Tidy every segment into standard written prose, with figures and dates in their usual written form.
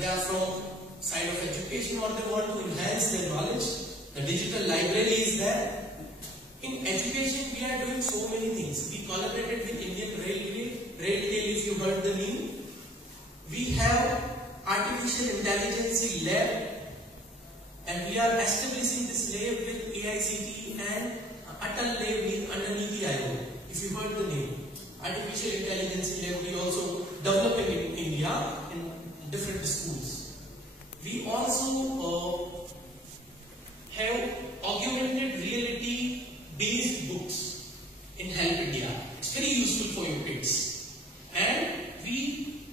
they are from side of education or they want to enhance their knowledge. The digital library is there. In education, we are doing so many things. We collaborated with Indian Railway. Railway, if you heard the name. We have artificial intelligence lab, and we are establishing this lab with AICTE and Atal Lab under Niti Aayog. If you heard the name, artificial intelligence lab we also developing in India in different schools. We also have augmented reality based books in Help India. It's very useful for your kids. And we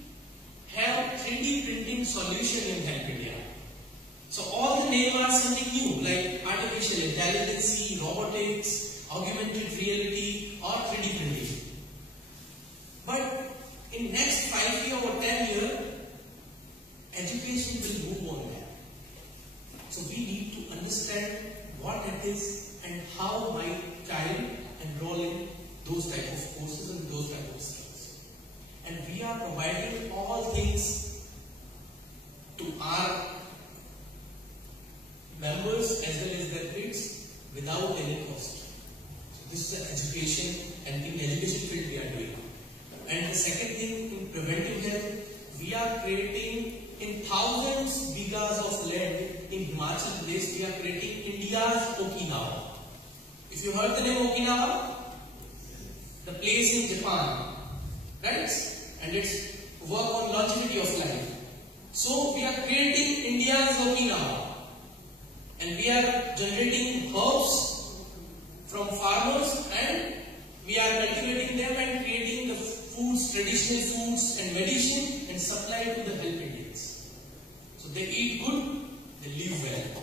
have 3D printing solution in Help India. So all the names are something new, like artificial intelligence, robotics, augmented reality or 3D printing. But in next 5 years or 10 years, education will move on that. So we need to understand what it is and how my child enroll in those type of courses and those type of skills. And we are providing all things to our members as well as their kids without any cost. So this is the education, and in the education field we are doing. And the second thing, in preventive health, we are creating in thousands bighas of land in Himachal Pradesh. We are creating India's Okinawa. If you heard the name Okinawa, the place in Japan, right? And it's work on longevity of life. So we are creating India's Okinawa, and we are generating herbs from farmers, and we are cultivating them and creating the foods, traditional foods and medicine, and supply to the Help Indians. So they eat good, they live well.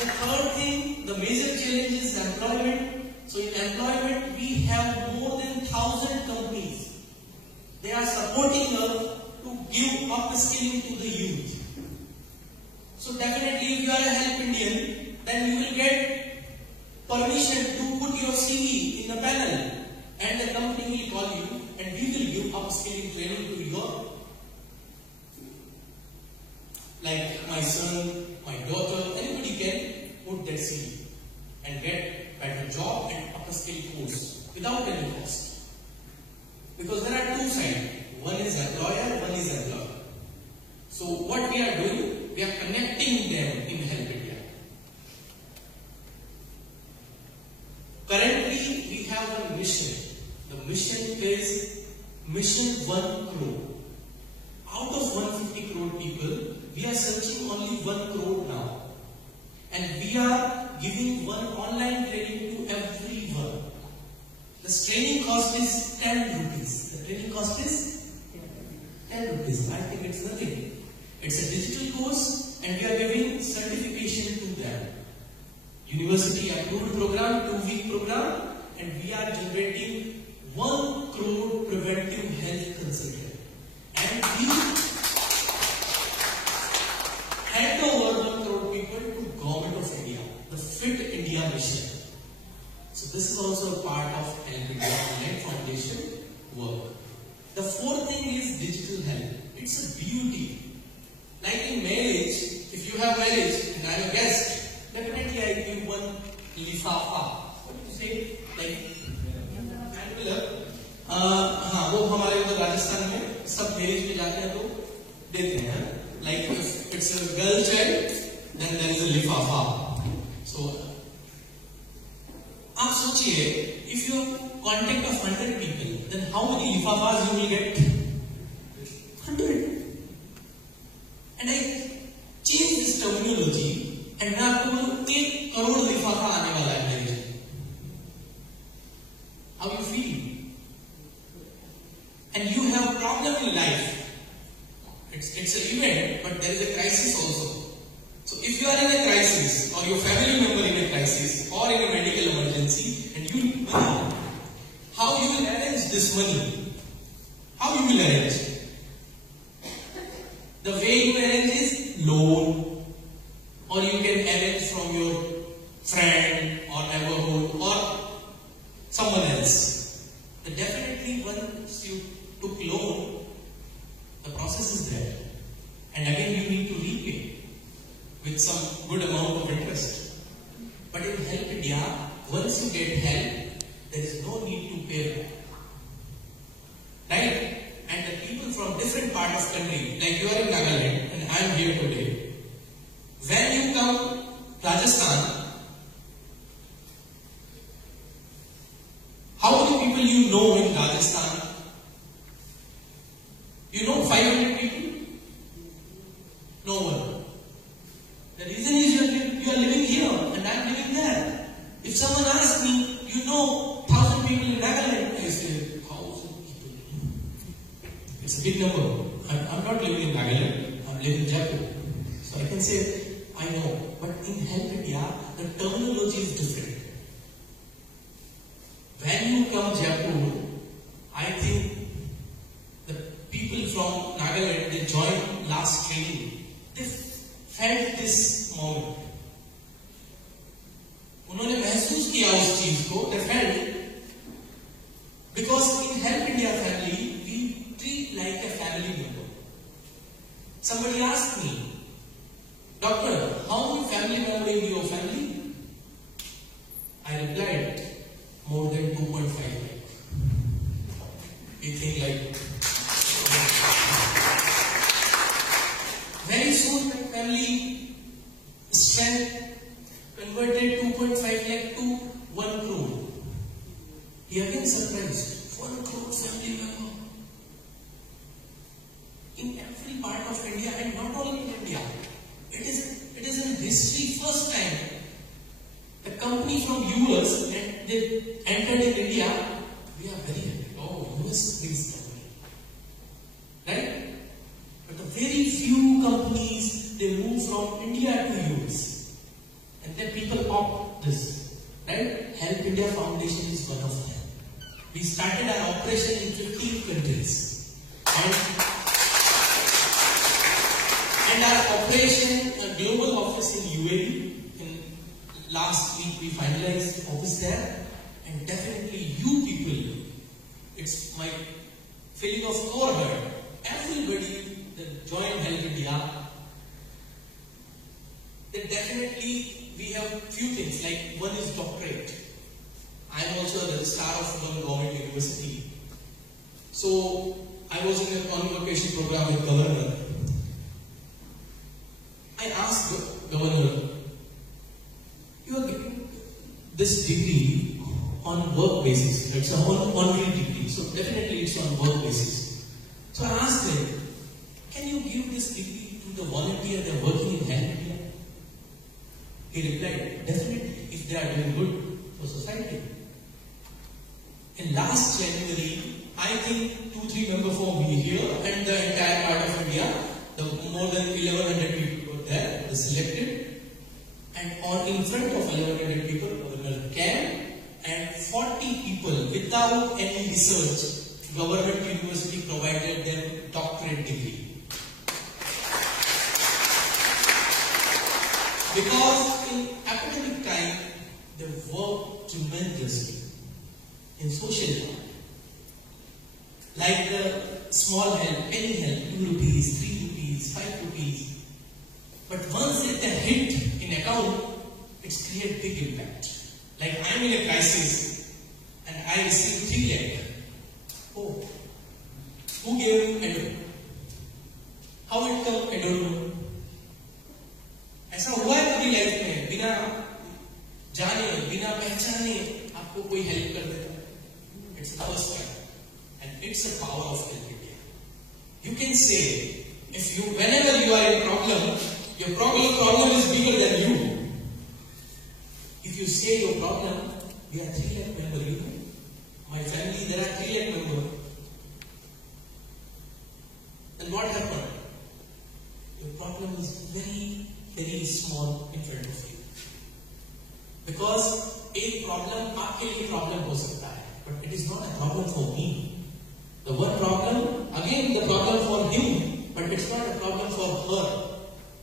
The third thing, the major challenge is employment. So in employment, we have more than 1,000 companies. They are supporting us to give upskilling to the youth. So definitely, if you are a Help Indian, then you will get permission to put your CV in the panel, and the company will call you, and we will give upskilling training to your, like my son, my daughter, anybody can put their CV and get better job and upskill course without any cost. Because there are two sides. One is employer, one is employer. So what we are doing, we are connecting them in Help India. Currently, we have a mission. The mission is Mission 1 crore. Out of 150 crore people, we are searching only 1 crore now. And we are giving one online training to everyone. The training cost is 10 rupees. The training cost is 10 rupees. I think it's nothing. It's a digital course, and we are giving certification to them. University approved program, 2-week program, and we are generating 1 crore preventive health consultant. And we hand over 1 crore people to Government of India, the Fit India mission. So this is also a part of Help India Online Foundation work. The fourth thing is digital health. It's a beauty. Like in marriage, if you have marriage and I am a guest, definitely I give one lifafa. What do you say? Like envelope. हाँ, वो हमारे उधर राजस्थान में सब marriage में जाते हैं तो देते हैं. Like if it's a girl child, then there is a lifafa. So आप सोचिए, if you have contact of 100 people, then how many lifafas you will get? 100. And I change this terminology, and मैं आपको बोलूं 1 करोड़ लिफाफा आने वाला है मेरे लिए. How you feel? And you have a problem in life. It's an event, but there is a crisis also. So if you are in a crisis, or your family member in a crisis, or in a medical emergency, and you need money, how you will arrange this money? How you will arrange? The way you arrange is loan, or you can arrange from your friend or neighborhood or someone else. But definitely once you took loan, with some good amount of interest. But in Help India, once you get help, there is no need to pay back. Right? And the people from different part of country, like you are in Nagaland and I am here today, when you come Rajasthan, how many people you know in Rajasthan? You know 500 people? No one. The reason is you are living here and I am living there. If someone asks me, you know 1,000 people in Nagaland, I say 1,000 people. It's a big number. I'm not living in Nagaland, I'm living in Jaipur. So I can say, I know. But in Help India, the terminology is different. When you come Jaipur, I think the people from Nagaland, they joined last training. They felt this moment. उन्होंने महसूस किया उस चीज को, they felt, because in Help India family, we treat like a family member. Somebody asked me, Doctor, how many family members in your family? I replied, more than 2.5 lakh. You think like, very soon my family strength converted 2.5 lakh to 1 crore. He again surprised, 1 crore family member. In every part of India and not only in India. It is in history first time. A company from US and they entered in India. We are very happy. Oh, US brings company. Right? But the very few companies they move from India to US. And then people opt this. Right? Help India Foundation is one of them. We started our operation in 15 countries. And our operation, a global office in UAE, in last week we finalized office there, and definitely you people, it's my feeling of cohort. Everybody that joined Help India, then definitely we have few things, like one is doctorate. I am also a registrar of one government university. So I was in a convocation program with Governor. I asked Governor, you are giving this degree on work basis. It's an honorary degree, so definitely it's on work basis. So I asked him, can you give this degree to the volunteer that are working in Help India? He replied, definitely, if they are doing good for society. In last January, I think 2-3 members from here and the entire part of India, the more than 1100 people were there, they selected, and on in front of 1100 people, Governor came, and 40 people without any research, government university provided them doctorate degree. Because in academic time, they work tremendously in social life. Like the small help, penny help, 2 rupees, 3 rupees, 5 rupees. But once it hit in account, it's create big impact. Like I'm in a crisis and I received 3 lakh. Oh, who gave? I don't know. How it come? I don't know. ऐसा हुआ है कभी life में बिना जाने बिना पहचाने आपको कोई हेल्प कर देता है? It's the first time, and it's the power of Help India. You can say, if you, whenever you are in problem, your problem is bigger than you. If you say your problem, we are 3 lakh members. You know, my family there are 3 lakh members. Then what happened? Your problem is very, very small in front of you. Because एक problem आपके लिए problem हो सकता है, but it is not a problem for me. The one problem, again the problem for him, but it's not a problem for her.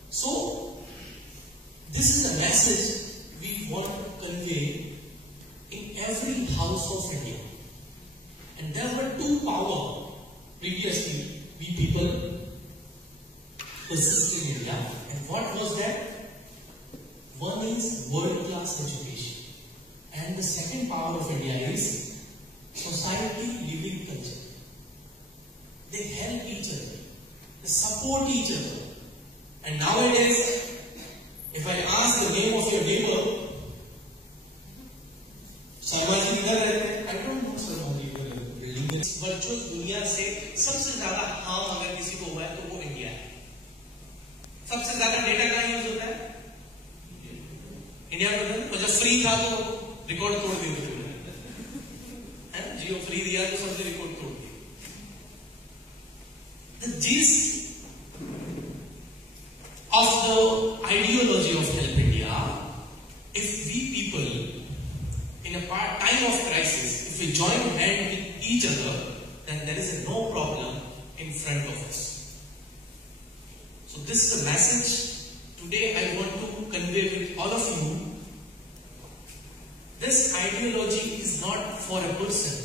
So this is the message we want to convey in every house of India. And there were 2 powers previously we people possessed in India. And what was that? One is world-class education, and the second power of India is society living culture. They help each other, they support each other. And nowadays, if I ask the name of your neighbor, Sharma ji इधर रहते हैं, I don't know Sharma ji इधर building में। Virtual दुनिया से सबसे ज्यादा harm अगर किसी को हुआ है तो वो इंडिया है। सबसे ज्यादा डेटा कहाँ यूज होता है? इंडिया में। तो जब फ्री था तो रिकॉर्ड तोड़ दिए थे, जियो फ्री दिया तो सबसे रिकॉर्ड तोड़ दिए। The gist of the ideology of Help India, if we people in a time of crisis, if we join hand with each other, then there is no problem in front of us. So this is the message today I want to convey with all of you. This ideology is not for a person,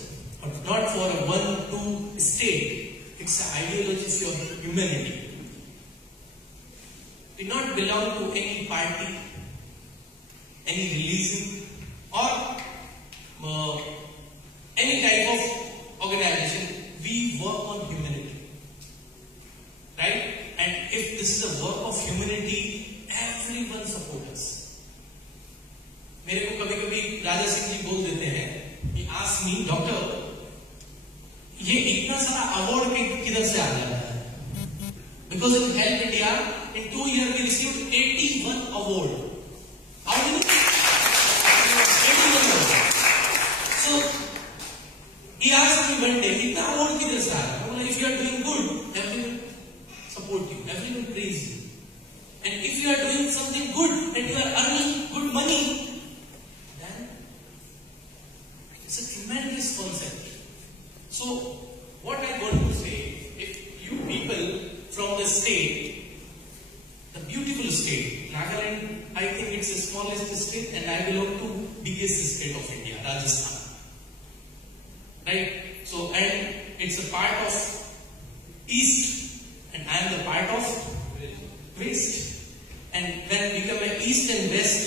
or not for a one-two state. It's an ideology for humanity. We not belong to any party, any religion, or any type of organization. We work on humanity, right? And if this is a work of humanity, everyone support us. मेरे को कभी कभी राजा सिंह जी बोल देते हैं कि ask me doctor, ये इतना सारा अवार्ड किधर से आ जाता है? Because in Help India, in 2 years we received 81 awards. How do you know? 81 awards. So he asked me one day, इतना अवार्ड किधर से आ रहा है? If you are doing good, everyone support you, everyone praise you. And if you are doing something good and you are earning good money, then it's a tremendous concept. So what I want to say, if you people from the state, the beautiful state, Nagaland, I think it's the smallest state and I belong to biggest state of India, Rajasthan. Right? So, and it's a part of East and I am the part of West. And when we become an East and West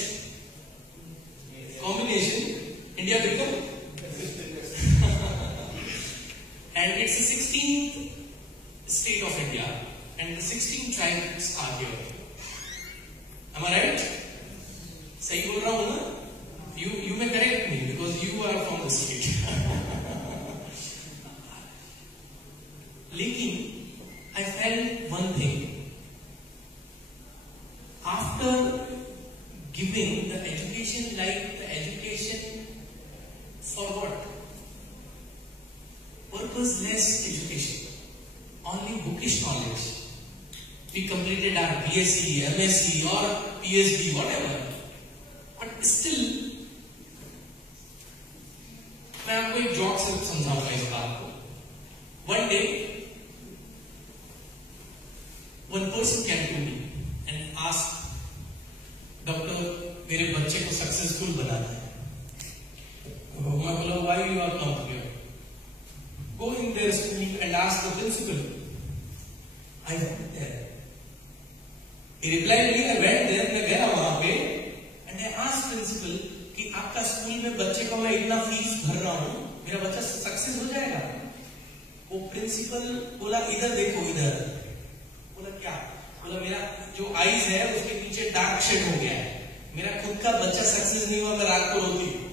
combination, India become and it's the 16th state of India and the 16 tribes are here. Am I right? सही बोल रहा हूँ ना? You may correct me because you are from the state. लेकिन I felt one thing. After giving the education, like the education for what? Purposeless education, only bookish knowledge. We completed our BSc, MSc or PhD, whatever. But still, मैं आपको एक job से समझाऊंगा इस बात को. One day, one person came to me and asked, "Doctor, मेरे बच्चे को सक्सेसफुल बनाना है." मैं बोला, "Why you are come here? Go in their school and ask the principal." I went there. He replied me, I went there, मैं गया वहां पे and I asked principal कि आपका स्कूल में बच्चे को मैं इतना फीस भर रहा हूँ, मेरा बच्चा सक्सेस हो जाएगा? वो प्रिंसिपल बोला, इधर देखो इधर. बोला क्या? बोला मेरा जो आईज है उसके नीचे डार्क शेड हो गया है, मेरा खुद का बच्चा सक्सेस नहीं हुआ, मैं रात को रोती हूँ,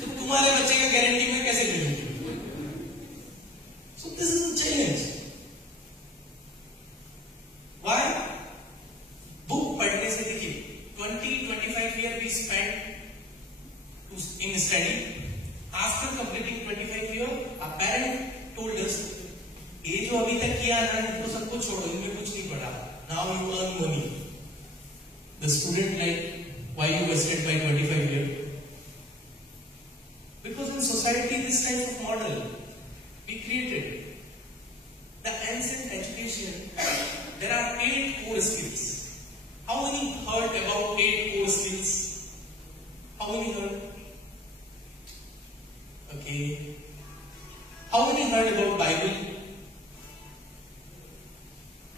तो तुम्हारे बच्चे का गारंटी में कैसे ले लूंगी? So this is a challenge. Why? Book पढ़ने से देखिए 20-25 years we spent in study. After completing 25 years, a parent told us, ये जो अभी तक किया ना इनको सबको छोड़ो, इनमें कुछ नहीं पढ़ा. Now you earn money. The student like, why you wasted by 25 years? Because in society this type of model we created. The ancient education, there are 8 core skills. How many heard about 8 core skills? How many heard? Okay. How many heard about Bible?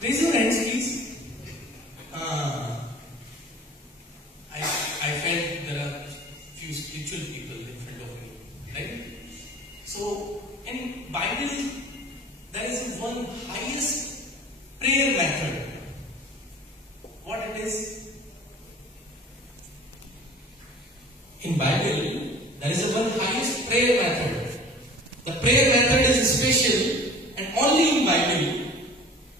Raise your hands, please. in Bible, there is one highest prayer method. What it is? In Bible, there is one highest prayer method. The prayer method is special and only in Bible.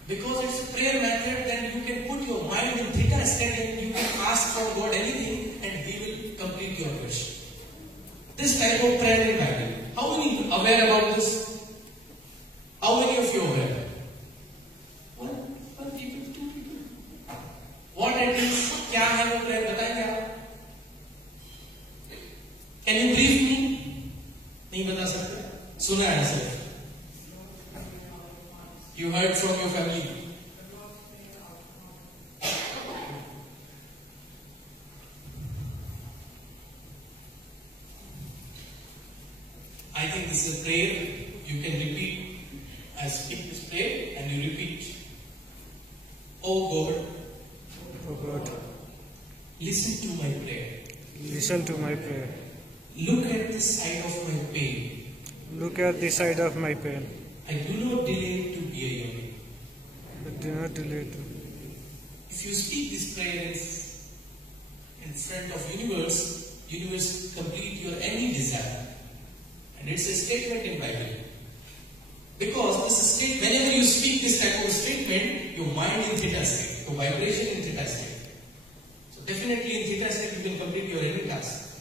Because it's a prayer method, then you can put your mind in theta state and you can ask from God anything and He will complete your wish. This type of prayer in Bible. How many are aware about this? How many of you are aware? One people, two people. What it is? क्या है वो prayer? बताएंगे आप? Can you brief me? नहीं बता सकते? सुना है सिर्फ. You heard from your family. I think this is a prayer. You can repeat. I speak this prayer and you repeat. Oh God. Oh God. Listen to my prayer. Listen to my prayer. Look at the side of my pain. Look at the side of my pain. I do not delay to hear you. But do not delay to. If you speak this prayer in front of universe complete your any desire. And it's a statement in Bible. Because this state, whenever you speak this type of statement, your mind in theta state, your vibration in theta state. So definitely in theta state you can complete your any task.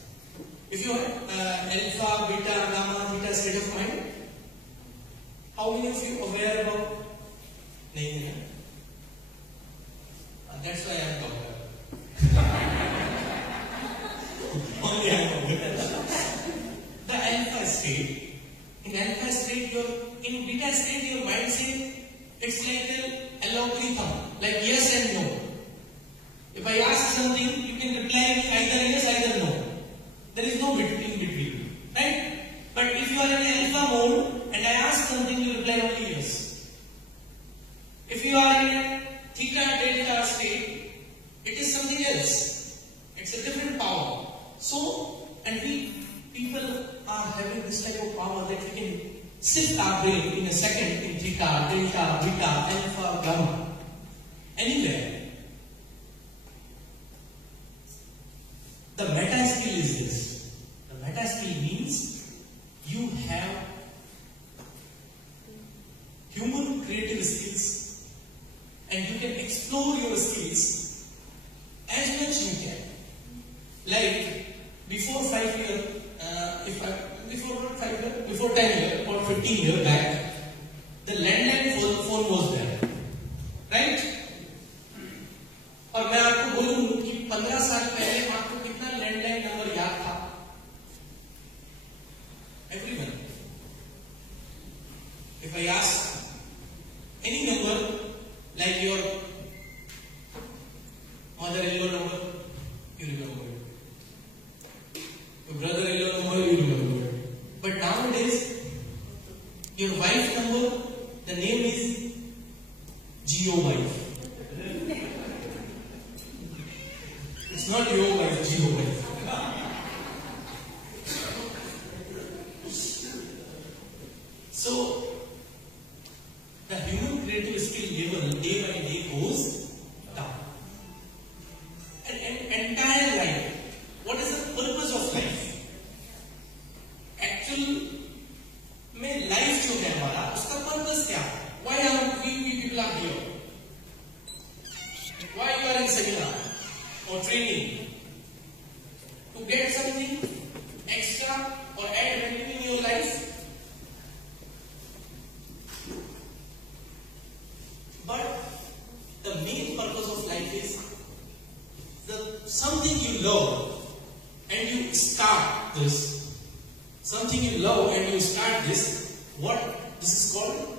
If you have alpha, beta, gamma, theta state of mind, how many of you aware about? Nahin, that's why I am doctor. Only I am aware. The alpha state. In alpha state, in beta state, your mind says it's like a algorithm, like yes and no. If I ask something, you can reply either yes, either no. There is no in between, right? But if you are in alpha mode and I ask something, you reply only yes. If you are in a theta delta state, it is something else. It's a different power. So, and people are having this type of power that we can shift our brain in a second in theta, delta, beta, alpha, gamma, anywhere. The meta skill is this. The meta skill means you have human creative skills and you can explore your skills as much you can. Like before 5 years, before 10 years or 15 years back, the landline phone was there, right? और मैं आपको बोलूं कि 15 साल पहले आपको कितना landline number याद था? Everyone. If I ask any number like your mother-in-law number, you remember it. Your brother-in-law number, you remember it. But nowadays, your wife number, the name is Geo wife. It's not your wife, Geo wife. So, the human creative skill level day by day goes down. And entire life, what is the purpose of life? Actual में life जो है हमारा, उसका purpose क्या है? Why are we people are here? Why you are in seminar or training? To get something extra or add value in your life? But the main purpose of life is something you love and you start this. Something you love and you start this. What this is called?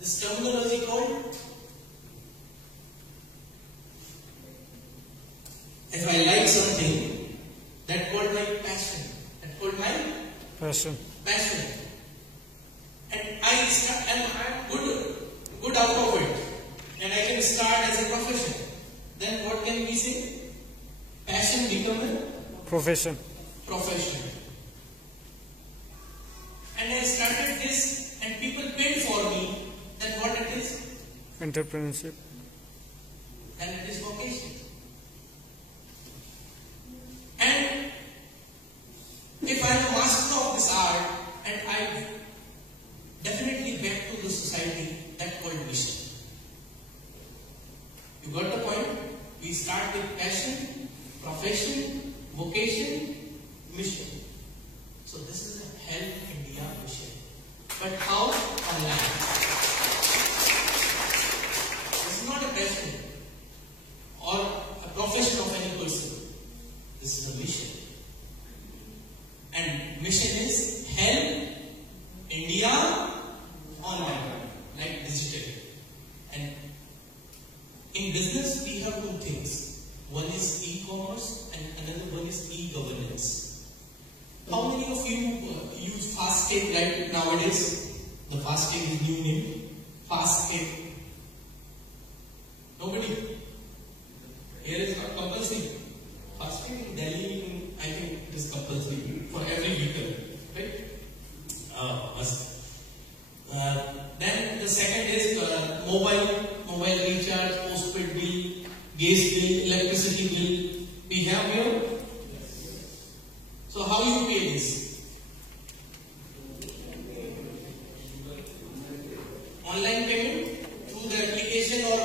This terminology called? If I like something, that called my passion. That called my Passion. And I'm good out of it. And I can start as a profession. Then what can we say? Passion become a Profession. profession. and I started this and people paid for me, then what it is? Entrepreneurship. And it is vocation. And if I am a master of this art and I definitely back to the society, that called mission. You got the point? We start with passion, profession, vocation, mission. So this is a Help India mission. But how? Online. This is not a passion or a profession of any person. This is a mission. And mission is Help India online, like digital. And in business, we have two things. One is e-commerce and another one is e-governance. How many of you use Fasttag right nowadays? The Fasttag is new name. Fasttag. Nobody? Here is not compulsory. Fasttag in Delhi, I think it is compulsory for every vehicle. Right? Then the second is mobile recharge, postpaid bill, gas bill, electricity bill. We have here. So how you pay this? Online payment through the application, or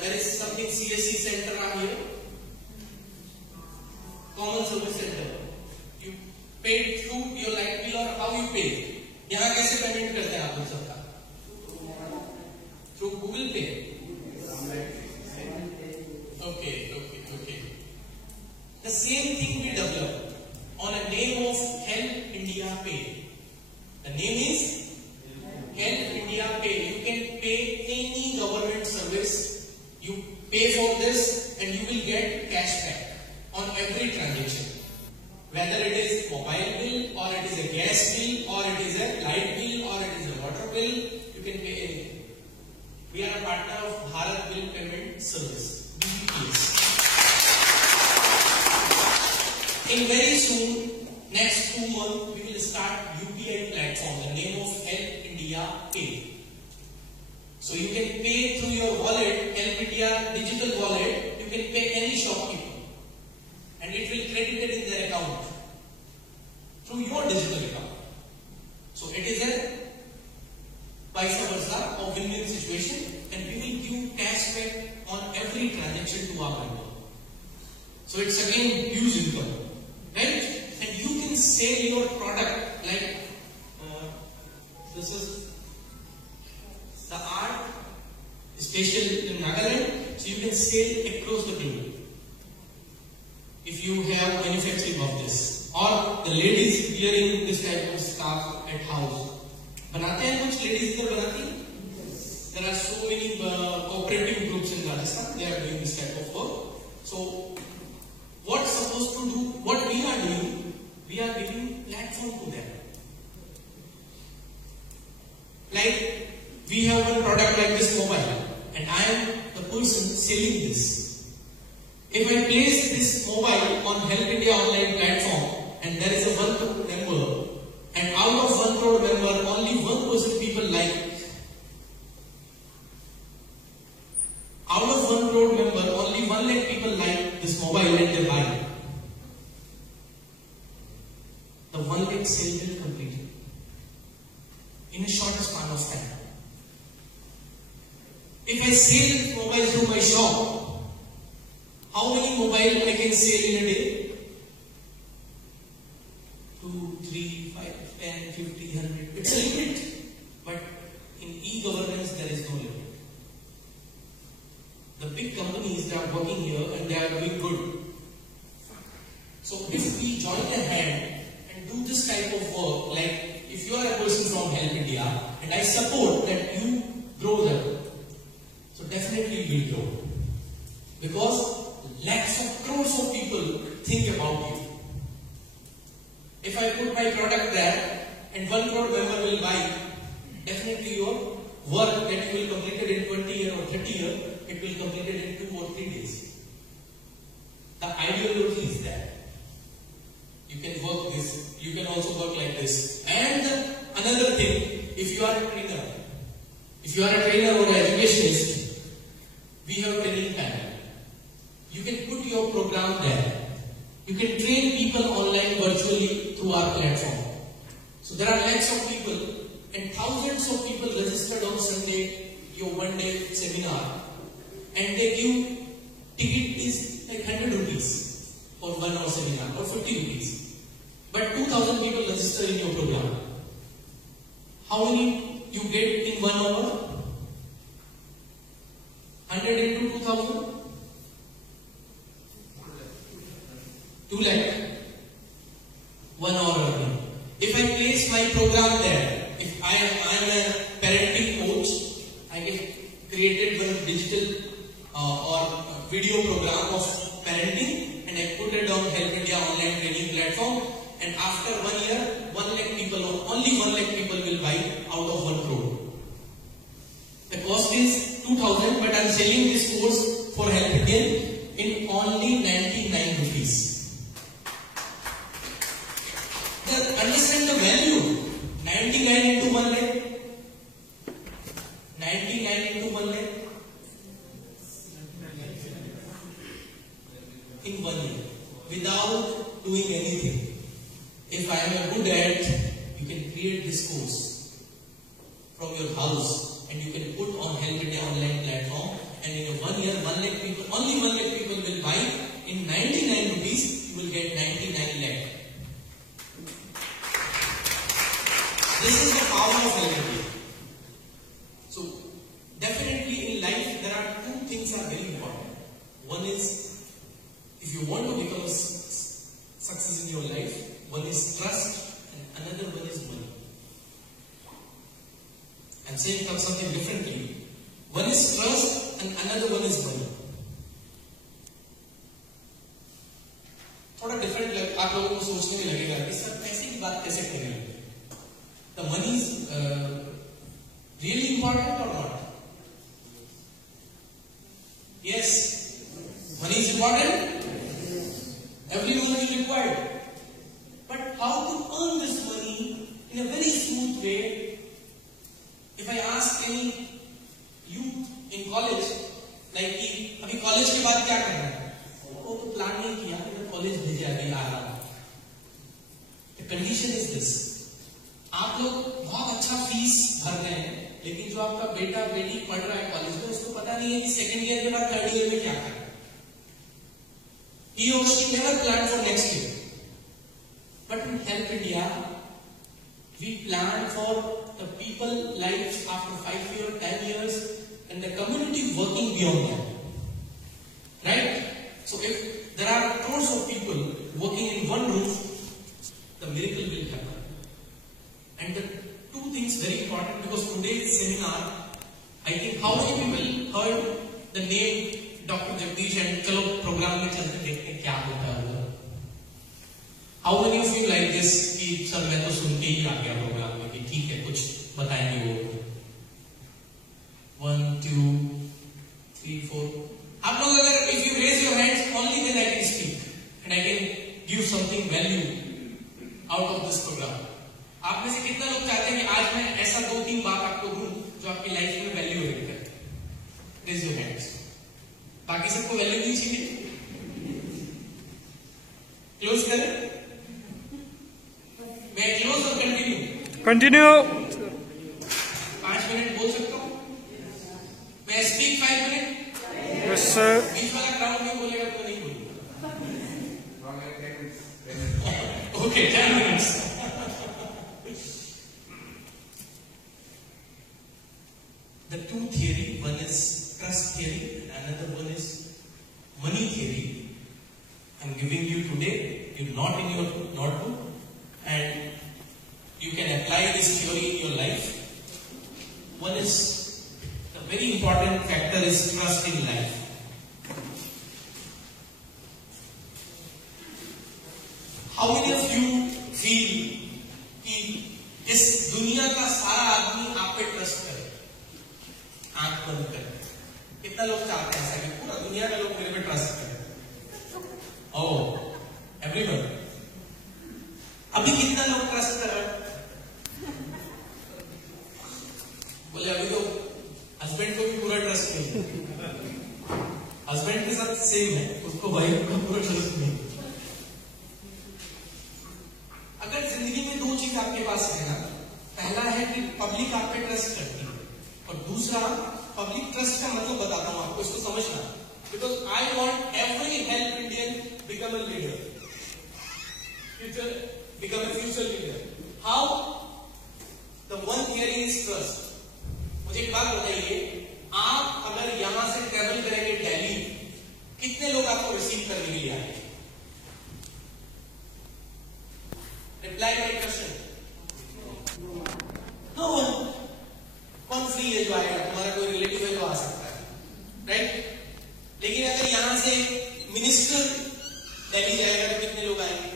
there is something CSC center on here. Common Service Center. You pay through your light bill, or how you pay? यहाँ कैसे payment करते हैं आप लोग सबका? Through Google Pay. Okay. The same thing we developed on a name of Help India Pay. The name is Help India Pay. You can pay any government service. You pay for this and you will get cashback on every transaction. Whether it is mobile bill, or it is a gas bill, or it is a light bill, or it is a water bill, you can pay anything. We are a partner of Bharat Bill Payment Service, BPS. In very soon, next 2 months, we will start UPI platform, the name of Help India Pay. So you can pay through your wallet, Help India digital wallet, you can pay any shopkeeper. And it will credit it in their account through your digital account. So it is a vice versa or win-win situation, and we will give cashback on every transaction to our member. So it's again huge income, right? And you can sell your product like this is the art station in Nagaland, so you can sell across the globe. If you have manufacturing of this, or the ladies wearing this type of stuff at house, बनाते हैं कुछ ladies इधर बनाती हैं? There are so many cooperative groups in Rajasthan. They are doing this type of work. So, what's supposed to do? What we are doing? We are giving platform to them. Like we have one product like this mobile, and I am the person selling this. If I place this mobile on Help India online platform and there is a 1 crore member, and out of 1 crore member only 1% people like it. Out of 1 crore member only 1 lakh people like this mobile and they buy it. The 1 lakh sale will complete in a short span of time. If I sell mobile through my shop, how many mobile I can sell in a day? 2, 3, 5, 10, 50, 100. It's a limit. But in e-governance, there is no limit. The big companies, they are working here and they are doing good. So if we join a hand and do this type of work, like if you are a person from Help India and I support that you grow them, so definitely you will grow. Because lakhs of crores of people think about you. If I put my product there and 1 crore member will buy, definitely your work that you will complete it in 20 years or 30 years, it will complete it in 2 or 3 days. The ideology is that you can work this, you can also work like this. And another thing, if you are a trainer or an educationist, we have training panel. You can put your program there. You can train people online virtually through our platform. So there are lakhs of people and thousands of people registered on Sunday, your one-day seminar, and they give ticket is like 100 rupees for 1 hour seminar or 50 rupees. But 2,000 people register in your program. How many you get in 1 hour? 100 into 2,000? 2 lakh. 1 hour earning. If I place my program there, if I am a parenting coach, I get created one digital or video program of parenting and I put it on Help India online training platform, and after 1 year, 1 lakh people, only 1 lakh people will buy out of 1 crore. The cost is 2,000, but I am selling this course for Help India in only 99 rupees. Understand the value. 99 into 1 lakh. 99 into 1 lakh. In 1 year. Without doing anything. If I am good at, you can create this course from your house and you can put on Help India online platform, and in 1 year, 1 lakh people, only 1 lakh people will buy. In 99 rupees, you will get 99 lakh. This is the power of Help India. So, definitely in life, there are 2 things that are very important. One is, if you want to become a success in your life, one is trust and another one is money. I'm saying something differently. One is trust and another one is money. थोड़ा different आप लोगों को सोचने में लगेगा कि sir पैसे की बात कैसे करेंगे? The money is really important or not? Yes, money is important. Everyone is required. But how to earn this money in a very smooth way? If I ask any youth in college, like कि अभी college के बाद क्या करना है? वो तो plan नहीं किया, college भेजा अभी आ रहा हूँ. The condition is this. आप लोग बहुत अच्छा फीस भर रहे हैं, लेकिन जो आपका बेटा बेटी पढ़ रहा है कॉलेज में, उसको पता नहीं है कि सेकेंड ईयर के बाद थर्ड ईयर में क्या करना है. He or she never planned for next year. But in Help India, we plan for the people lives after 5 years, 10 years, and the community working beyond that. Right? So if there are crores of people working in one roof, the miracle will happen. And the 2 things very important, because today's seminar, I think how many people heard the name Dr. Jagdish and चलो program में चलते देखते हैं क्या होता है. How many of you like this कि sir मैं तो सुन के ही आ गया प्रोग्राम में कि ठीक है कुछ बताएंगे वो. 1, 2, 3, 4. आप लोग अगर if you raise your hands, only then I can speak and I can give something value out of this program. आप में से कितना लोग चाहते हैं कि आज मैं ऐसा 2-3 बात आपको दूं जो आपकी लाइफ में वैल्यू ऐड करे? Raise your hands. बाकी सबको वैल्यू नहीं चाहिए? क्लोज करें? मैं क्लोज और कंटिन्यू? कंटिन्यू. 5 मिनट बोल सकता हूं? मैं स्पीक 5 मिनट? Yes sir. बीच वाला क्राउड में बोलेगा तो नहीं बोलूंगा. Okay, 10 minutes. The 2 theory, one is trust theory and another one is money theory. I'm giving you today. You're not in your notebook and you can apply this theory in your life. One is, the very important factor is trust in life. How many of you feel कि इस दुनिया का सारा आदमी आप पे trust करे? आंख बंद करें. कितना लोग चाहते हैं ऐसा कि पूरा दुनिया के लोग मेरे पे ट्रस्ट करें? ओह, एवरीवन. अभी कितना लोग ट्रस्ट कर रहे हैं? वाइफ का पूरा ट्रस्ट नहीं। अगर जिंदगी में दो चीज आपके पास है ना, पहला है कि पब्लिक आप पे ट्रस्ट करती है, और दूसरा पब्लिक ट्रस्ट का मतलब बताता हूं आपको, इसको समझना। Because I want every help Indian become a leader, future become a future leader. How? The one theory is trust. मुझे एक बात बताइए, आप अगर यहां से ट्रेवल करेंगे दिल्ली, कितने लोग आपको रिसीव करने के लिए आएंगे? Reply my question. No one. कौन फ्री है जो आएगा? तुम्हारा कोई रिलेटिव है जो आ सकता है, राइट? लेकिन अगर यहां से मिनिस्टर दिल्ली जाएगा तो कितने लोग आएंगे?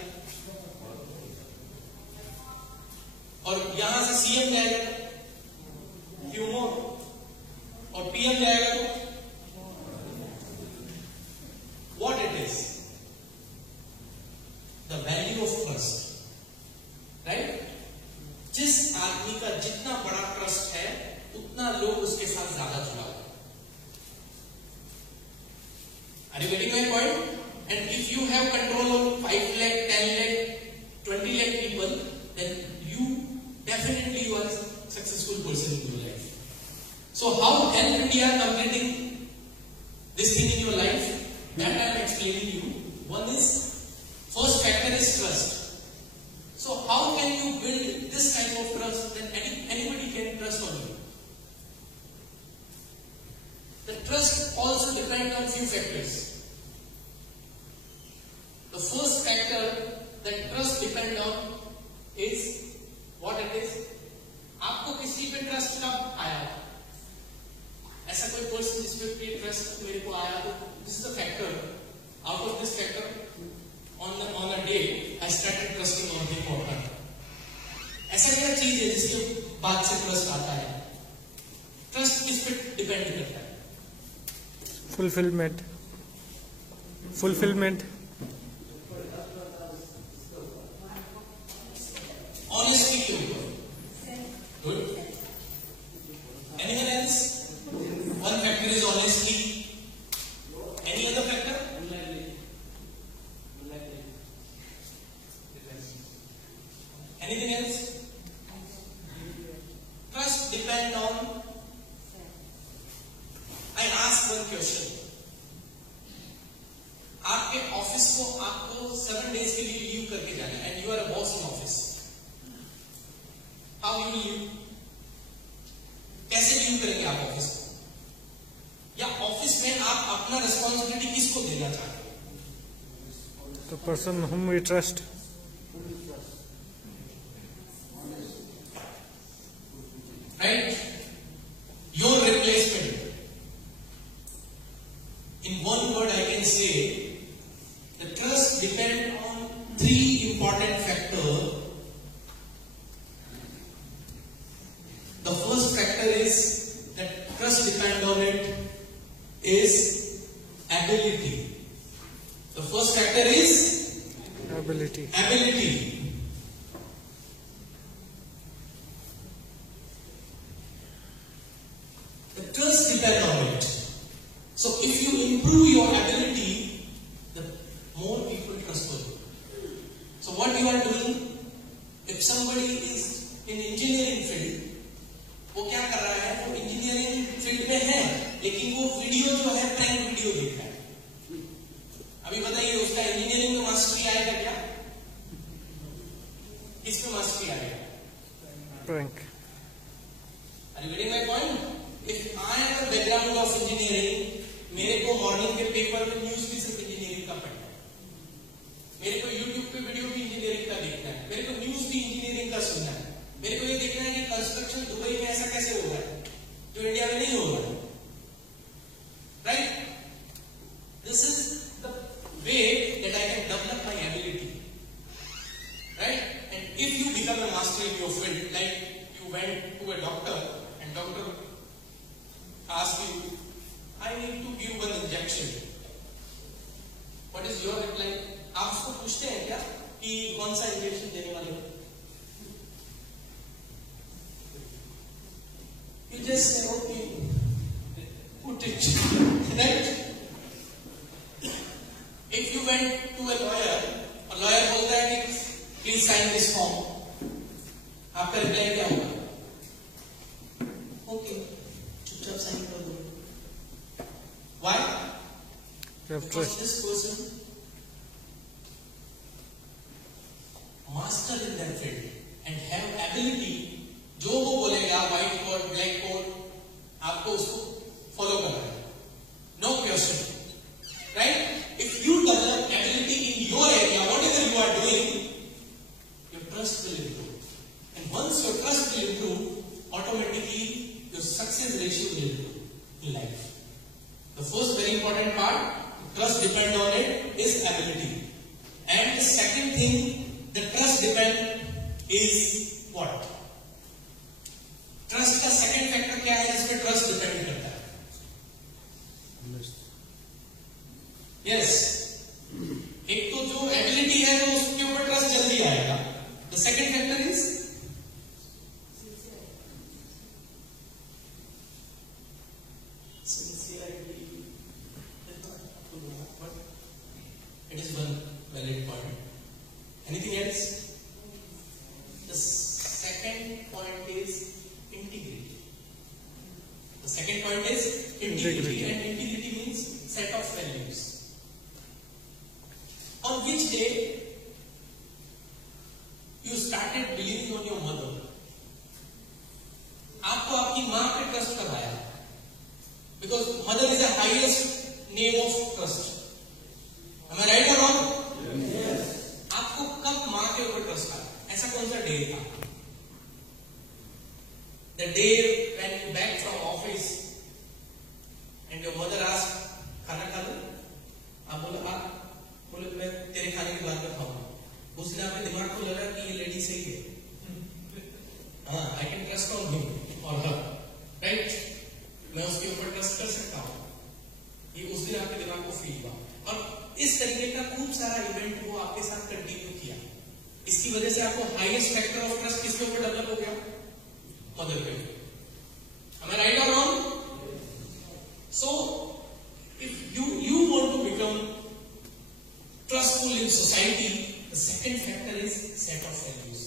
और यहां से सीएम जाएगा फ्यू मोर, और पीएम जाएगा तो what it is? The value of trust, right? जिस आदमी का जितना बड़ा ट्रस्ट है उतना लोग उसके साथ ज्यादा जुड़ा हुआ। Are you getting my point? And if you have control on 5 lakh, 10 lakh, 20 lakh people, then you definitely you are a successful person in your life. So how help India completing this thing in your life? That I am explaining you. One is, first factor is trust. So how can you build this type of trust that anybody can trust on you? The trust also depends on few factors. The first factor that trust depends on is what it is. आपको किसी पे trust कब आया? ऐसा कोई person जिसपे trust मेरे को आया, तो this is the factor. Out of this factor on a day I started trusting on him or her. ऐसा क्या चीज है जिसके बाद से ट्रस्ट आता है? ट्रस्ट किस पे डिपेंड करता है? fulfillment. Honesty के ऊपर. Good. Anyone else? One factor is honesty. Any other factor? Anything else? Trust depend on. I ask one question. आपके ऑफिस को आपको 7 days के लिए लीव करके जाना है, and you are a boss in office. How you leave? कैसे leave करेंगे आप ऑफिस को? या ऑफिस में आप अपना रिस्पॉन्सिबिलिटी किसको देना चाहते हो? The person whom we trust. Right? Your replacement. In one word I can say, the trust depends on 3 important factors. The first factor is that trust depends on it is ability. The first factor is Ability. The trust depends on it. So if you improve your ability, the more people trust you. So what you are doing, if somebody is in engineering field, वो क्या कर रहा है? वो engineering field में है, लेकिन वो वीडियो जो है प्रैंक वीडियो देख रहा है. अभी बताइए उसका इंजीनियरिंग में मास्टरी आएगा क्या? किस में मास्टरी आएगा? Prank. Are you getting my point? If I am a background of engineering, मेरे को मॉर्निंग के पेपर में न्यूज भी सिर्फ इंजीनियरिंग का पढ़ना है, मेरे को यूट्यूब पे वीडियो भी इंजीनियरिंग का देखना है, मेरे को न्यूज भी इंजीनियरिंग का सुनना है, मेरे को ये देखना है कि कंस्ट्रक्शन दुबई में ऐसा कैसे हो रहा है जो इंडिया में नहीं हो रहा है. Right? This is the way that I can develop my ability. Right? And if you become a master in your field, like you went to a doctor and doctor ask you, I need to give one injection. What is your reply? आप उसको पूछते हैं क्या कि कौन सा injection देने वाले हो? You just say, okay, put it. Right? आपका रिप्लाई क्या होगा? ओके, चुपचाप साइन कर दो. Why? Because this person master in that field and have ability. जो वो बोलेगा व्हाइट कोड ब्लैक कोड आपको उसको फॉलो करना है. No question. Right? If you develop ability in your area, whatever you are doing, your trust will improve. And once your trust will improve, automatically your success ratio will improve in life. The first very important part, trust depend on it, is ability. And the second thing, the trust depend is what? Trust का second factor क्या है जिसपे trust depend करता है? Yes. एक तो जो ability है वो उसके ऊपर trust जल्दी आएगा. The second factor is sincerity. It is one valid point. Anything else? The second point is integrity. The second point is integrity. And integrity means set of values. On which day you started believing on your mother? आपको आपकी माँ पे trust कब आया? Because mother is the highest name of trust. Am I right or wrong? Yes. आपको कब माँ के ऊपर ट्रस्ट आया? ऐसा कौन सा डे था? The day when you back from office and your mother asked, खाना खा लो? आप बोले मैं तेरे खाने के बाद में खाऊंगा. उस दिन आपके दिमाग को लगा कि ये लेडी सही है. हाँ, I can trust on him or her, right? मैं उसके ऊपर ट्रस्ट कर सकता हूँ. ये उस दिन आपके दिमाग को फील हुआ और इस तरीके का खूब सारा इवेंट वो आपके साथ कंटिन्यू किया. इसकी वजह से आपको हाईएस्ट फैक्टर ऑफ ट्रस्ट किसके ऊपर डेवलप हो गया? मदर पे. Am I right or wrong? So if you want to become trustful in society, the second factor is set of values.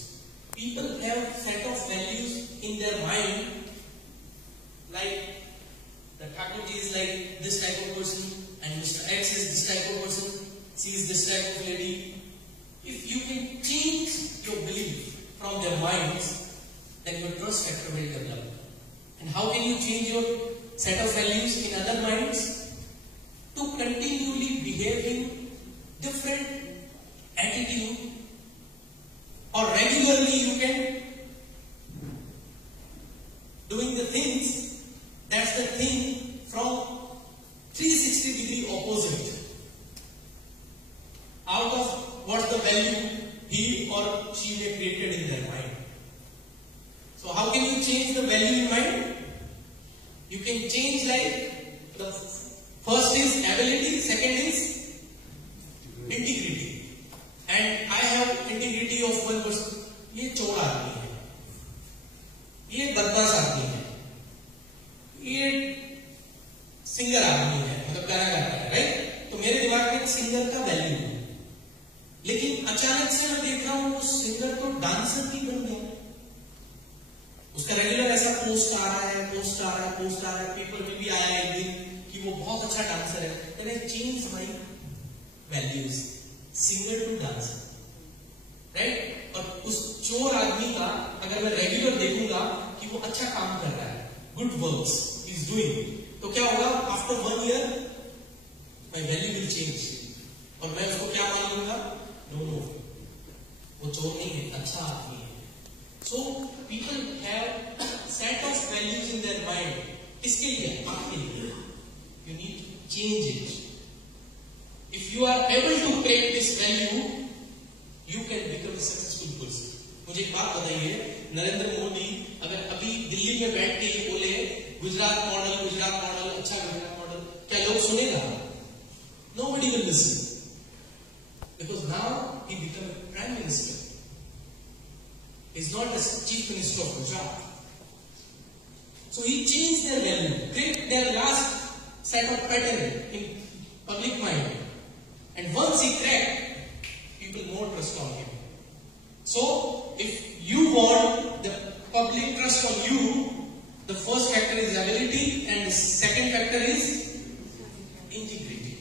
People have set of values in their mind, like the Thakurji is like this type of person, and Mr. X is this type of person, she is this type of lady. If you can change your belief from their minds, then your trust factor will develop. And how can you change your set of values in other minds? To continually behave in different attitude, or regularly you can doing the things, that's the thing from 360-degree opposite. Out of what the value he or she may created in their mind. So how can you change the value in mind? You can change like the first is ability, second is integrity. And I have integrity of one person. ये चोर आदमी है, ये बदमाश आदमी है, ये singer आदमी है, मतलब गाना गाता है, राइट? तो मेरे दिमाग में सिंगर का वैल्यू है, लेकिन अचानक से मैं देख रहा हूं वो सिंगर तो डांसर भी बन गया. उसका रेगुलर ऐसा पोस्ट आ रहा है, पेपर में भी आया एक दिन कि वो बहुत अच्छा डांसर है. Then I change my values, singer to dancer, right? और उस चोर आदमी का अगर मैं रेगुलर देखूंगा कि वो अच्छा काम कर रहा है, good works he is doing, तो क्या होगा? After 1 year my value will change और मैं उसको क्या मान लूंगा? No, वो चोर नहीं है, अच्छा आदमी है. So people have set of values in their mind. किसके लिए? आपके लिए. You need to change it. If you are able to create this value, you can become a successful person. मुझे एक बात बताइए, नरेंद्र मोदी अगर अभी दिल्ली में बैठ के ये बोले गुजरात मॉडल, अच्छा गुजरात मॉडल, क्या लोग सुनेगा? Nobody will listen. Because now he became a prime minister. He's not the chief minister of Gujarat. So he changed their value, create their last set of pattern in public mind. And once he cracked, people more trust on him. So if you want the public trust on you, the first factor is ability and the second factor is integrity.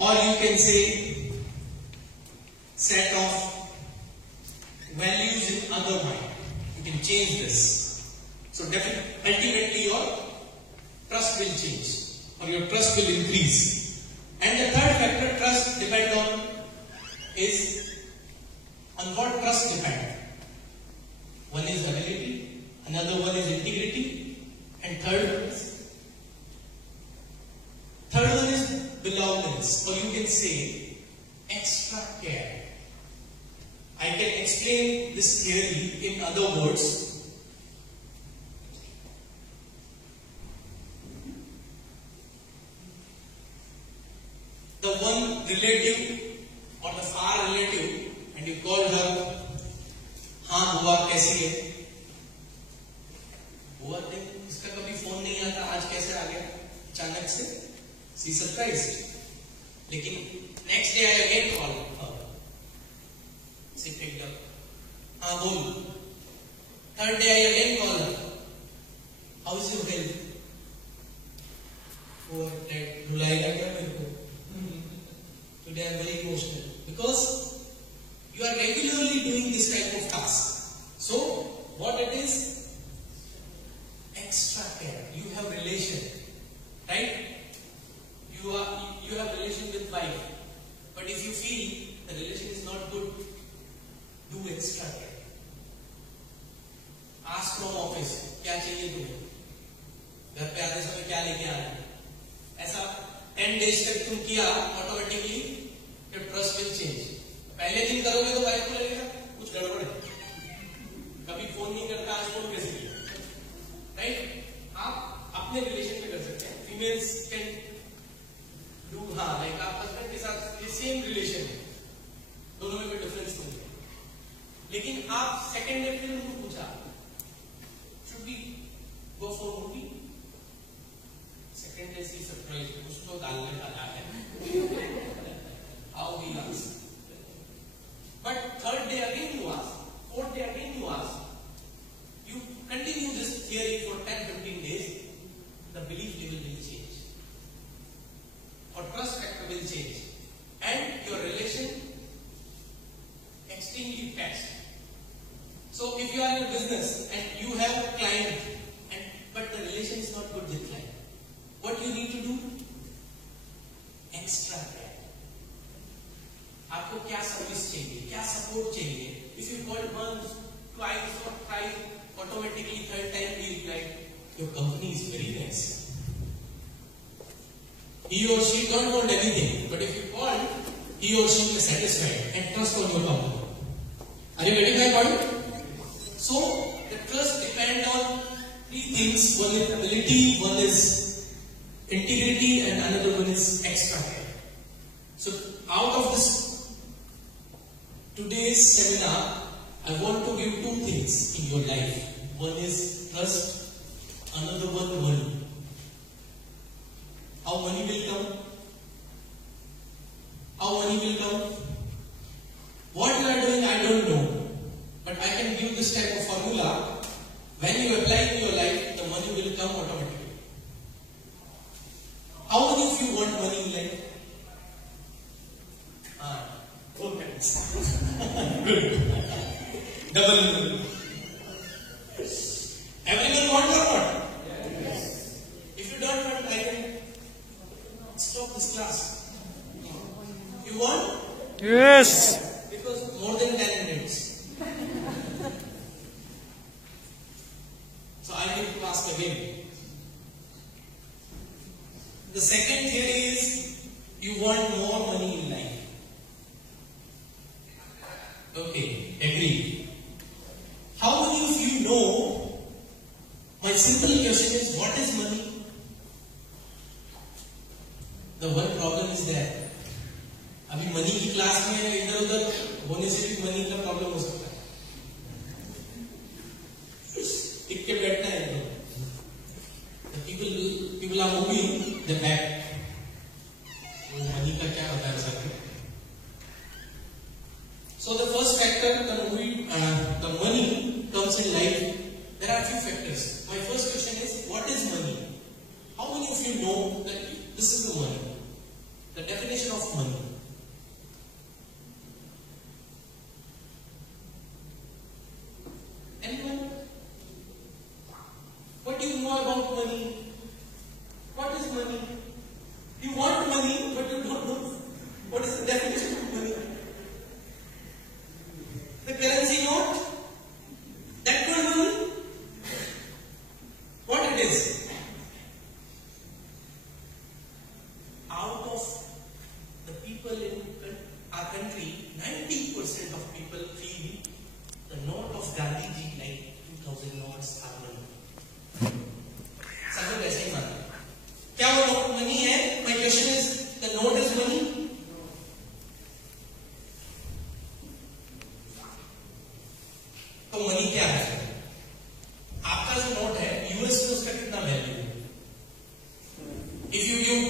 Or you can say set of values in other mind. You can change this. So definitely, ultimately your trust will change or your trust will increase. And the third factor trust depend on what trust depend. One is ability, another one is integrity, and third one is belongingness, or you can say extra care. I can explain this theory in other words. The one relative or the far relative, and you call her, हाँ बुआ कैसी है? बुआ ने इसका कभी phone नहीं आता, आज कैसे आ गया अचानक से? She surprised. लेकिन next day I again call her. She picked up. हाँ बोल. Third day I again call her. How is your health? Poor dad. रुलाएगा क्या मेरे को? Today I am very emotional because you are regularly doing this type of task. So what it is? Extra care. You have relation, right? You have relation with wife, but if you feel the relation is not good, do extra care. Ask from office, क्या चाहिए तुम्हें? घर पे आते समय क्या लेके आ रहे हैं? ऐसा 10 days तक तुम किया, automatically your trust will change. पहले दिन करोगे तो वाइफ को लगेगा कुछ गड़बड़ है, कभी फोन नहीं करता, आज फोन कैसे किया, राइट? आप अपने रिलेशन में कर सकते हैं. फीमेल्स कैन डू, हाँ, लाइक आप हस्बैंड के साथ ये सेम रिलेशन है, दोनों में कोई डिफरेंस नहीं है, लेकिन आप सेकेंड डे फिर उनको पूछा should we go for movie, second day see surprise, कुछ तो डालने वाला है. How he asked. But third day again you ask, fourth day again you ask. You continue this theory for 10-15 days, the belief level will change. Or trust factor will change. And your relation extremely fast. So if you are in a business and you have a client, but the relation is not good with client, what you need to do? Extra care. आपको क्या service चाहिए, क्या support चाहिए? If you call once, twice or thrice, automatically third time he replied, your company is very nice. He or she don't want anything, but if you call, he or she is satisfied and trust on your company. Are you getting my point? So the trust depends on three things: one is ability, one is integrity, and another one is extra care. So out of this today's seminar, I want to give two things in your life. One is trust, another one money. How money will come? How money will come? What you are doing, I don't know. But I can give this type of formula. When you apply in your life, the money will come automatically. How many of you want money in life? Four kinds. Good. Double. Everyone want or not? Yes. If you don't want, I can stop this class. You want? Yes. Because more than 10 minutes. So I need to ask again. The second theory is you want more money in life. Okay, agree. How many of you know? My simple question is, what is money? The one problem is that अभी money की class में इधर उधर होने से भी money का problem हो सकता है. टिक के बैठना है. People are moving the back. Money का क्या होता है sir? So the first factor, the money comes in life life, there are few factors. My first question is, what is money? How many of you know that this is the money? The definition of money. Anyone? What do you know about money? What is money? You want money, but you don't know what is the definition of money. The currency note? That kind of money? What it is? Out of the people in our country, 90% of people feel the note of Gandhi ji like 2000 notes are money. सब लोग ऐसे ही मानते हैं. क्या वो note money है? My question is, the note is money? तो money क्या है? आपका जो नोट है यूएस में उसका कितना वैल्यू है? If you give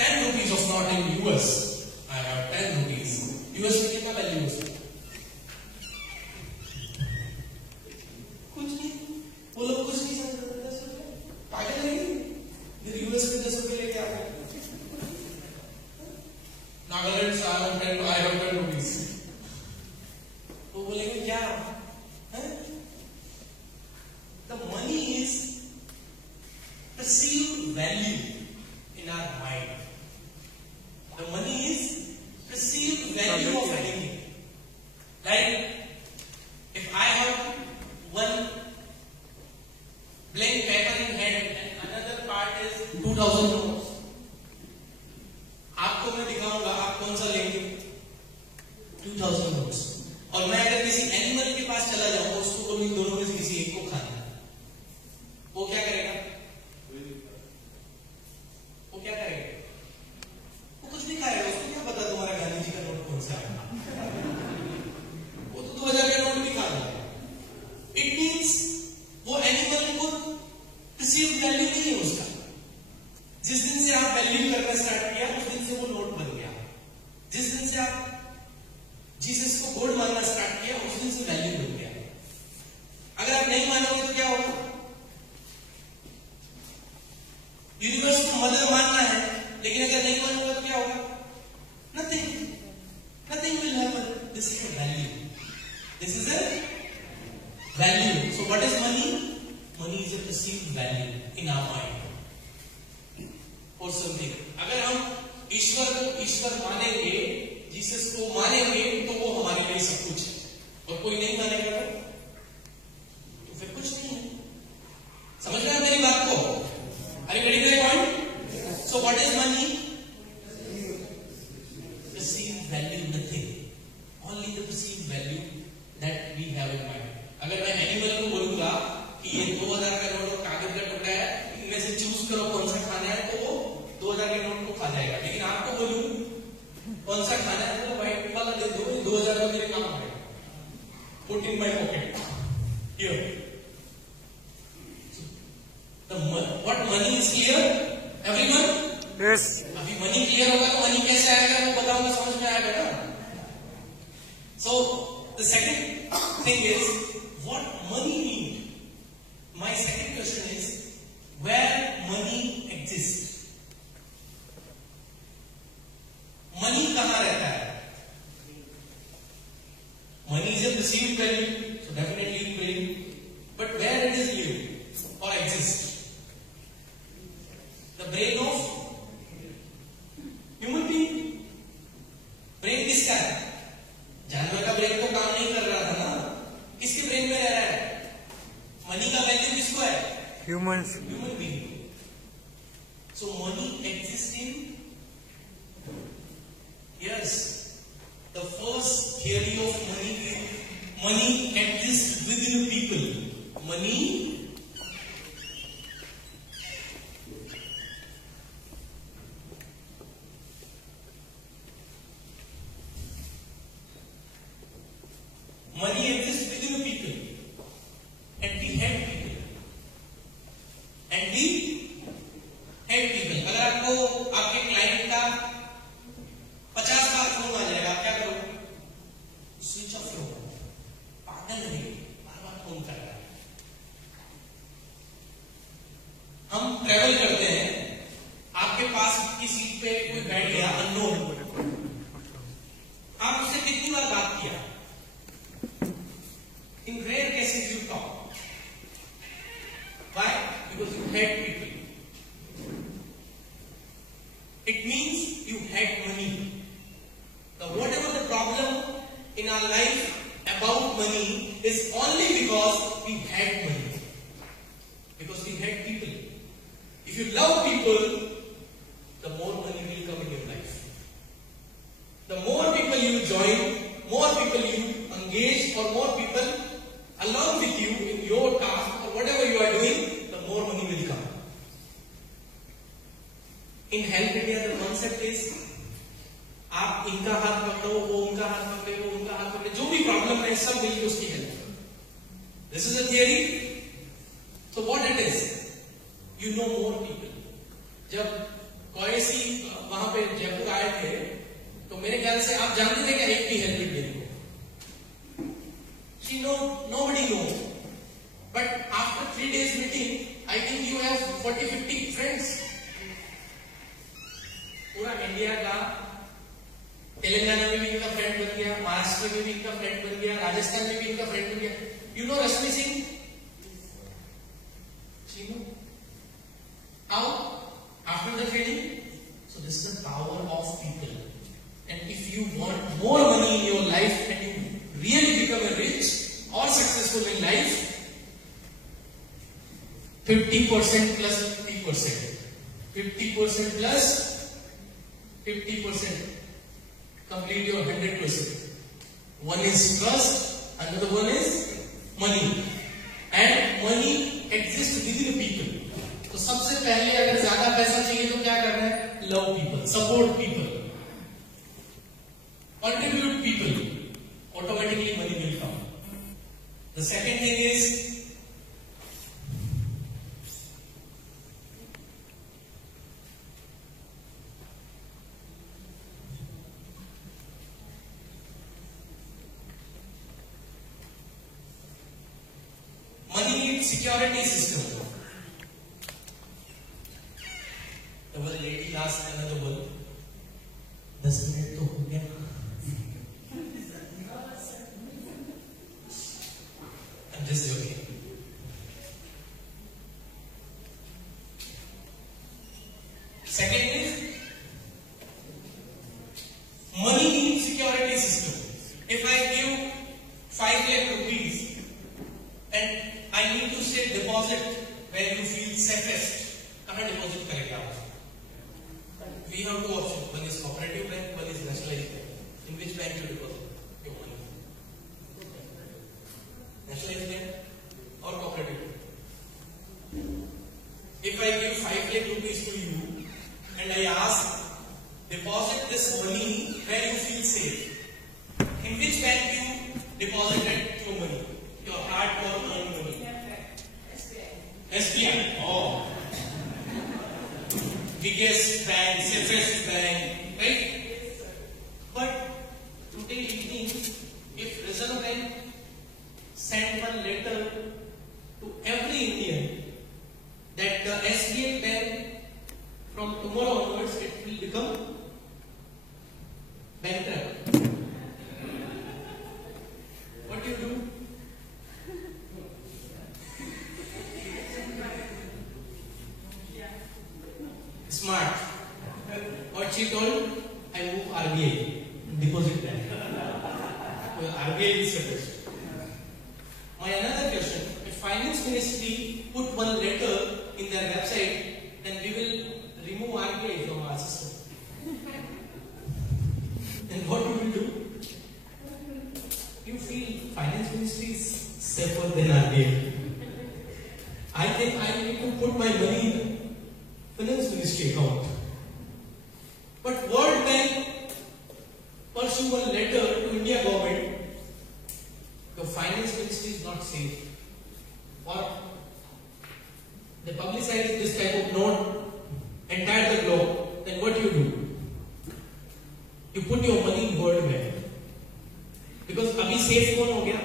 10 rupees of note in US, I have 10 rupees. US में कितना वैल्यू है उसका? कुछ नहीं. वो लोग कुछ नहीं समझते. 10 रुपए पागल है. फिर यूएस में 10 रुपए लेके आ गए. नागालैंड से I have 10 rupees. वो बोलेंगे क्या? The money is perceived value in our mind. The money is perceived value of anything. Like, if I have one blank paper in hand and another part is 2000 notes, आपको मैं दिखाऊंगा आप कौन सा लेंगे? 2000 notes. और मैं अगर किसी एनिमल के पास चला जाऊंगा, उसको बोलूं इन दोनों में से किसी एक को खाना, वो क्या करेगा? वो क्या करेगा? वो कुछ नहीं खाएगा. उसको क्या पता तुम्हारा गांधी जी का नोट कौन सा है? वो तो 2000 का नोट भी खा रहा है. इट मीन्स वो एनिमल को perceived वैल्यू नहीं है उसका. जिस दिन से आप वैल्यू करना स्टार्ट किया, उस दिन से वो नोट बन गया. जिस दिन से आप जीसस को गॉड मानना स्टार्ट किया, उस दिन से वैल्यू बन गया. अगर आप नहीं मानोगे तो क्या होगा? यूनिवर्स को मदर मानना है, लेकिन अगर नहीं मानोगे तो क्या होगा? Nothing. Nothing will happen. This is a value. This is a value. So what is money? Money is a perceived value in our mind और समथिंग. अगर हम ईश्वर को ईश्वर मानेंगे, जीसस को मानेंगे, तो वो हमारे लिए सब कुछ है. और कोई नहीं मानेगा तो फिर कुछ नहीं है. समझ रहे हैं मेरी बात को? Are you getting the point? So what is money? Perceived value, nothing. Only the perceived value that we have in mind. अगर मैं एनिमल को बोलूंगा कि ये 2000 का नोट और कागज का टुकड़ा है, इनमें से चूज करो कौन सा खाना है, तो वो 2000 के नोट को खा जाएगा. लेकिन आपको बोलूं कौन सा खाना है, तो व्हाइट वाला दे दो, 2000 का मेरे काम है. Put in my pocket. Here. What money is clear? Everyone? Yes. अभी मनी क्लियर होगा तो मनी कैसे आएगा वो बताऊंगा, समझ में आएगा ना? So the second thing is what money means. My second question is where money exists. Money कहां रहता है? Money is a perceived value, so definitely it will. But where it is live or exist? The brain of human being. Brain किसका है? जानवर का brain तो काम नहीं कर रहा था ना. किसके ब्रेन में रह रहा है? मनी का वैल्यू किसको है? Humans. Human being. So money exists in. Yes. The first theory of money is money exists within people. Money exists within people. And we hate people. And we hate people. अगर आपको आपके client का 50 बार phone आ जाएगा, आप क्या करोगे? Switch off करो. पागल नहीं, बार बार फोन कर. ट्रेवल करते हैं, आपके पास की सीट पे कोई बैठ गया अननोन, आप उससे कितनी बार बात किया? In rare cases you talk. Why? Because you hate people. It means you hate money. Now, whatever the problem in our life about money is only because we hate money. Because we hate people. If you love people, the more money will come in your life. The more people you join, more people you engage, or more people along with you in your task or whatever you are doing, the more money will come. In Help India, the concept is आप इनका हाथ पकड़ो, वो उनका हाथ पकड़े, वो उनका हाथ पकड़े, जो भी प्रॉब्लम है सब मिलकर उसकी help. This is a theory. So what it is? You know more people. जब कोयसी वहां पे जयपुर आए थे, तो मेरे ख्याल से आप जानते थे क्या एक भी हेल्प इंडिया को? She nobody knows. But after 3 days meeting, I think you have 40-50 friends. पूरा इंडिया का, तेलंगाना में भी इनका फ्रेंड बन गया, महाराष्ट्र में भी इनका फ्रेंड बन गया, राजस्थान में भी इनका फ्रेंड बन गया. You know Rashmi Singh? She know. How? After the training. So this is the power of people. And if you want more money in your life and you really become a rich or successful in life, 50% plus 50%. 50% plus 50%. Complete your 100%. One is trust, another one is money. And money exists within people. तो सबसे पहले अगर ज्यादा पैसा चाहिए तो क्या करना है? Love people, support people, contribute people. Automatically money will come. The second thing is money security system. The one lady asked another one, 10 minute तो हो गया. I'm just joking. Second is money security system. If I give 5 lakh rupees and I need to say deposit where you feel safest, कहाँ deposit करेंगे आप? We have 2 options. One is cooperative bank, one is nationalized bank. In which bank you deposit your money? Nationalized bank or cooperative bank? If I give 5 lakh rupees to you and I ask deposit this money where you feel safe, in which bank you deposited your money? Your hard-earned money. SBI. Oh. Biggest bank, safest bank, right? But today evening, if Reserve Bank sent one letter to every Indian that the SBI bank from tomorrow onwards it will become bankrupt, what do you do? Smart. What she told? I move RBI, deposit bank. RBI is sufficient. My another question: if Finance Ministry put one letter in their website, then we will remove RBI from our system. Then what do we do? You feel Finance Ministry is safer than RBI? I think I need to put my money in Finance Ministry account. But World Bank pursue a letter to India government. The Finance Ministry is not safe. Or they publicize this type of note entire the globe. Then what do? You put your money in World Bank. Because abhi safe कौन हो गया?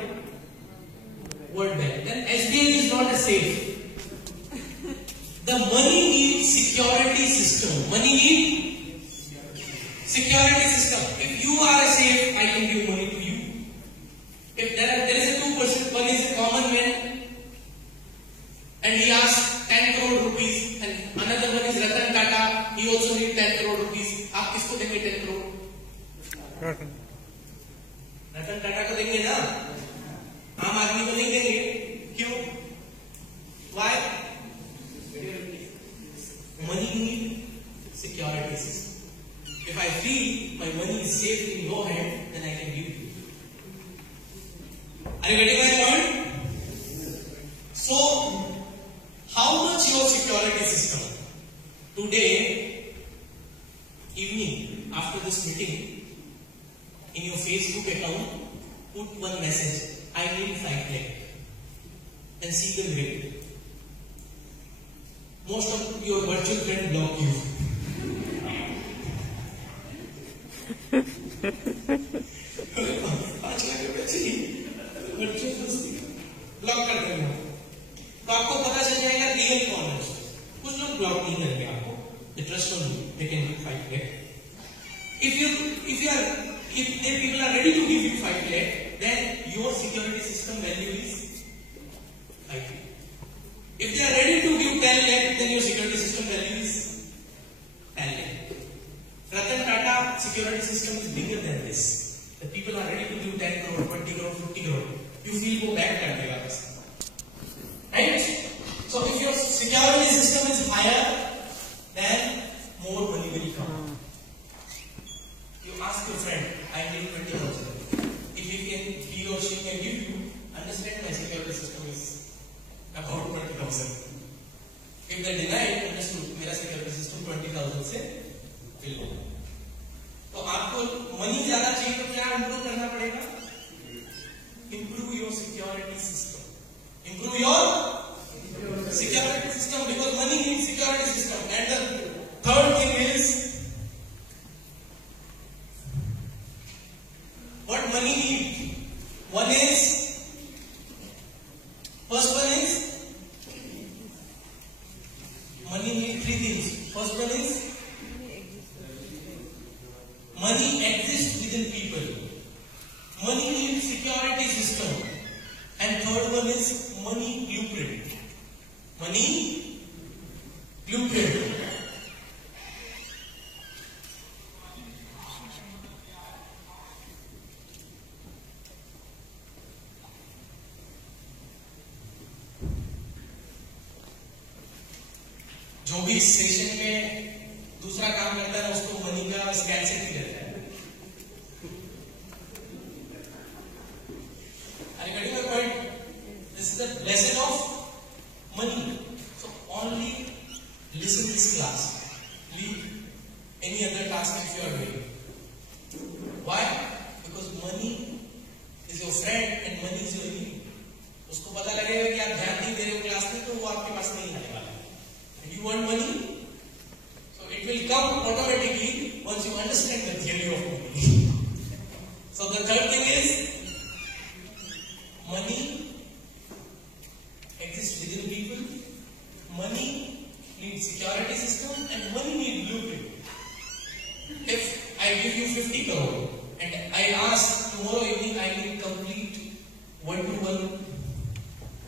World Bank. Then SBI is not a safe. The money security system. Money need security system. If you are safe, I can give money to you. If there is a two person, one is a common man and he asks 10 crore rupees and another one is Ratan Tata, he also needs 10 crore rupees. आप किसको देंगे 10 crore? Ratan Tata को देंगे ना, आम आदमी को नहीं देंगे. क्यों? Why? Money need security system. If I feel my money is safe in your hand, then I can give you. Are you getting my point? So, how much your security system? Today evening, after this meeting, in your Facebook account, put one message. I need 5 lakh. And see the rate. Most of your virtual friends block you. 5 lakh रुपए चाहिए, virtual block कर देंगे. तो आपको पता चल जाएगा real कौन है. कुछ लोग ब्लॉक नहीं करेंगे आपको. They trust on you. They can give 5 lakh. If the people are ready to give you 5 lakh, then your security system value is 5 lakh. If they are ready to give 10 lakh, then your security system value is 10 lakh. Ratan Tata security system is bigger than this. The people are ready to give 10 crore, 20 crore, 50 crore. You feel go back कर देगा बस. Right? So if your security system is higher, then more money will come. You ask your friend, I need 20,000. If he or she can give you, understand my security system is about 20,000. If they deny it, understood, मेरा security system 20,000 से below. तो आपको money ज्यादा चाहिए तो क्या improve करना पड़ेगा? Improve your security system. Improve your security system because money needs security system. And the third thing is what money needs. First one is money needs 3 things. First one is money exists within people. Money needs security system. And third one is money blueprint. Money blueprint. जो भी session में दूसरा काम करता है उसको money का scarcity रहता है. Are you getting my point? This is the lesson of money. So only listen this class. Leave any other task if you are doing. Why? Because money is your friend and money is your enemy. उसको पता लगेगा कि आप ध्यान नहीं दे रहे हो class में तो वो आपके पास नहीं आने वाला. You want money? So it will come automatically once you understand the theory of money. So the third thing is money exists within people. Money needs security system and money needs blueprint. If I give you 50 crore and I ask tomorrow evening I need complete 1-to-1,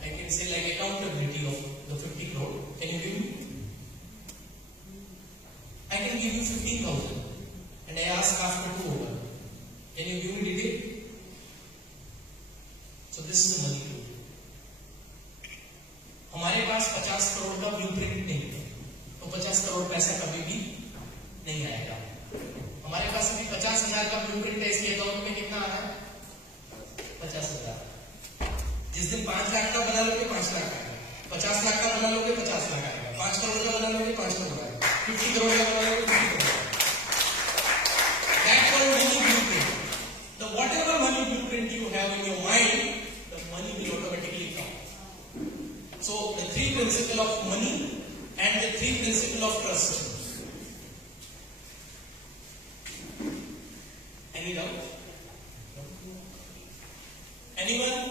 I can say like accountability of the 50 crore. Can you give me? I can give you 15,000 and I ask after 2 over. Can you give me detail? So this is the money blueprint. हमारे पास 50 करोड़ का blueprint नहीं है तो 50 करोड़ पैसा कभी भी नहीं आएगा. हमारे पास अभी 50,000 का ब्लूप्रिंट है. इसके अकाउंट में कितना आ रहा है? 50,000. जिस दिन 5 लाख का बना लोगे 5 लाख आएगा. 50 लाख का बना लोगे 50 लाख आएगा. 5 करोड़ का बना लोगे 5 करोड़ आएगा. 50 करोड़ का बना लोगे 50 crore. That's called money blueprint. The whatever money blueprint you have in your mind, the money will automatically come. So the 3 principles of money and the 3 principles of trust. Any doubt? Anyone?